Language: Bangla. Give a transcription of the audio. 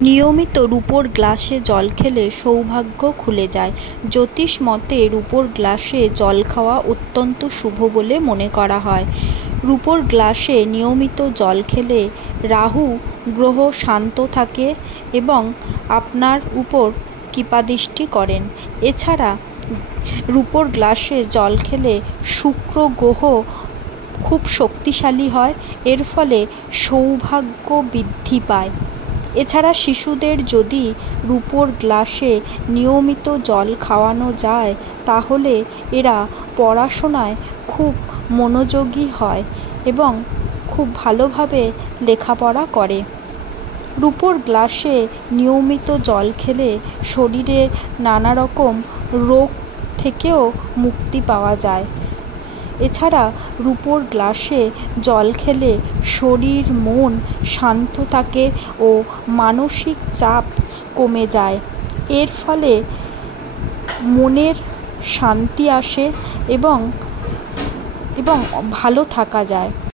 নিয়মিত রূপোর গ্লাসে জল খেলে সৌভাগ্য খুলে যায়। জ্যোতিষ মতে রূপোর গ্লাসে জল খাওয়া অত্যন্ত শুভ বলে মনে করা হয়। রূপোর গ্লাসে নিয়মিত জল খেলে রাহু গ্রহ শান্ত থাকে এবং আপনার উপর কৃপাদৃষ্টি করেন। এছাড়া রূপোর গ্লাসে জল খেলে শুক্র গ্রহ খুব শক্তিশালী হয়, এর ফলে সৌভাগ্য বৃদ্ধি পায়। এছাড়া শিশুদের যদি রূপোর গ্লাসে নিয়মিত জল খাওয়ানো যায় তাহলে এরা পড়াশোনায় খুব মনোযোগী হয় এবং খুব ভালোভাবে লেখাপড়া করে। রূপোর গ্লাসে নিয়মিত জল খেলে শরীরে নানা রকম রোগ থেকেও মুক্তি পাওয়া যায়। এছাড়া রূপোর গ্লাসে জল খেলে শরীর মন শান্ত থাকে ও মানসিক চাপ কমে যায়। এর ফলে মনের শান্তি আসে এবং ভালো থাকা যায়।